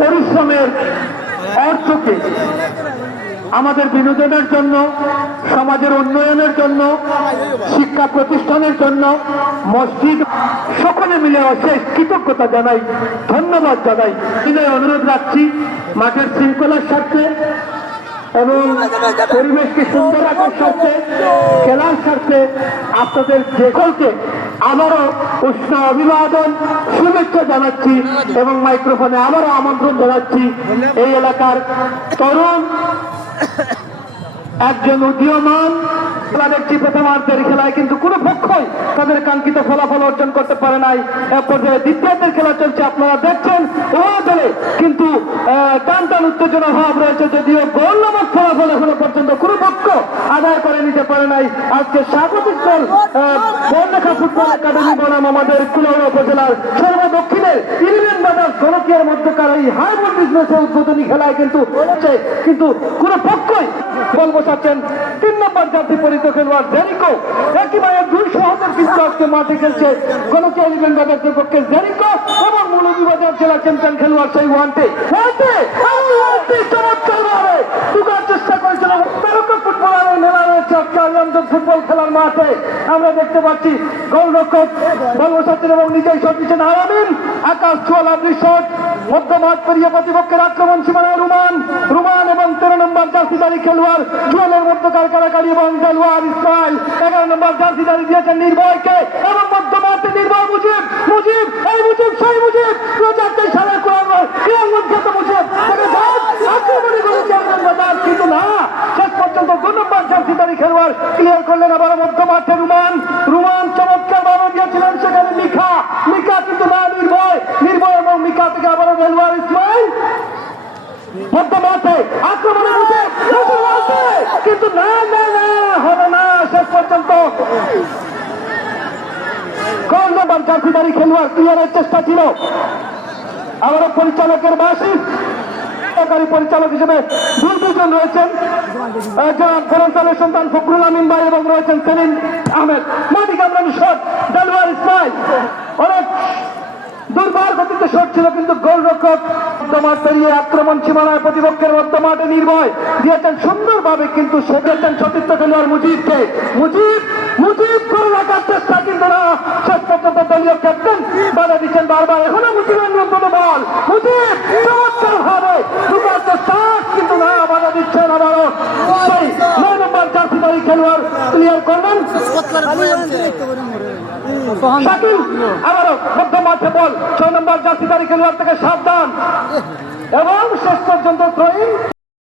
পরিশ্রমের অর্থকে আমাদের বিনোদনের জন্য, সমাজের উন্নয়নের জন্য, শিক্ষা প্রতিষ্ঠানের জন্য, মসজিদ সকলে মিলে অশেষ কৃতজ্ঞতা জানাই, ধন্যবাদ জানাই। অনুরোধ রাখছি মাঠের শৃঙ্খলার স্বার্থে এবং পরিবেশকে সুন্দর রাখার স্বার্থে, খেলার স্বার্থে আপনাদের সকলকে আবারও উষ্ণ অভিবাদন, শুভেচ্ছা জানাচ্ছি এবং মাইক্রোফোনে আবারও আমন্ত্রণ জানাচ্ছি এই এলাকার তরুণ একজন উদীয়মান। দেখছি প্রথমার্ধের খেলায় কিন্তু কোনো পক্ষই তাদের কাঙ্ক্ষিত ফলাফল অর্জন করতে পারে নাই। এক পর্যায়ে দ্বিতীয়ার্ধের খেলা চলছে, আপনারা দেখছেন ওদের কিন্তু টান টান উত্তেজনা ভাব রয়েছে, যদিও গোল নামক ফলাফল এখনো পর্যন্ত কোনো পক্ষ আদায় করে নিতে পারে নাই। আজকে স্বাগতিক দল বর্ণাখা ফুটবল একাডেমি বনাম আমাদের কুলাউড়া উপজেলার সর্বদক্ষিণের ইলেভেন বাজার জনকিয়ার মধ্যকার এই হাই ভোল্টেজ ম্যাচের উদ্বোধনী খেলায় কিন্তু কোনো পক্ষই বল বসাচ্ছেন 3 নম্বর জাতি পরিচিত খেলোয়াড় জেরিকো। একেবারে 2 সহজের কিন্তু আজকে মাঠে খেলছে গণকিয়া ইলেভেন বাজারের পক্ষে জেরিকো এবং মৌলভীবাজার জেলা চ্যাম্পিয়ন খেলোয়াড় সেই ওয়ান্টে চমৎকার ভাবে ঢুকার চেষ্টা করেছিল। তারকা ফুটবলারের মেলা রয়েছে আজকে ফুটবল খেলার মাঠে। আমরা দেখতে পাচ্ছি গোলরক্ষক বল বসাচ্ছেন এবং নিজেই শট দিচ্ছেন আরামিন। আকাশ ছোঁয়া লাভলি শট, মধ্য মাঠ পেরিয়ে প্রতিপক্ষের আক্রমণ সীমানায় রুমান এবং 13 নম্বর জার্সিদারি খেলোয়াড় জুয়েলের মধ্যকার কারাকারি এবং দেলোয়ার ইসমাইল 11 নম্বর জার্সিদারি দিয়েছেন নির্ভয়কে এবং মধ্য মাঠে নির্ভয় মুজিব সালের খ্যাত মুজিব আক্রমণী করেছেন বাজার, কিন্তু না, শেষ পর্যন্ত 2 নম্বর জার্সিদারি খেলোয়াড় ক্লিয়ার করলেন। আবার মধ্য মাঠে রুমান চমৎকার ভাবে দিয়েছিলেন সেখানে মিখা কিন্তু না, নির্ভয় এবং মিখা থেকে আবারও দেলোয়ার ইসমাইল মধ্য মাঠে আক্রমণে কিন্তু না হবে না, শেষ পর্যন্ত গোল নম্বর জার্সিদারি খেলোয়াড় ক্লিয়ারের চেষ্টা ছিল। আবারও পরিচালকের বাসী পরিচালক হিসেবে 2 জন রয়েছেন, ফেরন্তালের সন্তান ফখরুল আমিন ভাই এবং রয়েছেন সেলিম আহমেদ। মাটি কামরানি শট, দেলোয়ার ইসমাইল অনেক দুর্বার গতিতে শট ছিল, কিন্তু গোলরক্ষক মধ্যমাঠ পেরিয়ে আক্রমণ সীমানায় প্রতিপক্ষের মধ্যমাঠে নির্ভয় দিয়েছেন সুন্দরভাবে, কিন্তু সেটাচ্ছেন সতীর্থ খেলোয়াড় মুজিব করে রাখার চেষ্টা, কিন্তু না, শেষ পর্যন্ত দলীয় ক্যাপ্টেন বাধা দিচ্ছেন বারবার। এখনো মুজিবের নিয়ন্ত্রণে বল, মুজিব চমৎকার ভাবে ঢুকার চেষ্টা, কিন্তু না, বাধা দিচ্ছেন আবারও সেই 9 নম্বর জার্সিদারি খেলোয়াড় ক্লিয়ার করলেন শাকিল। আবারও মধ্য মাঠে বল 6 নম্বর জার্সিদারি খেলোয়াড় থেকে সাবধান এবং শেষ পর্যন্ত থ্রোইং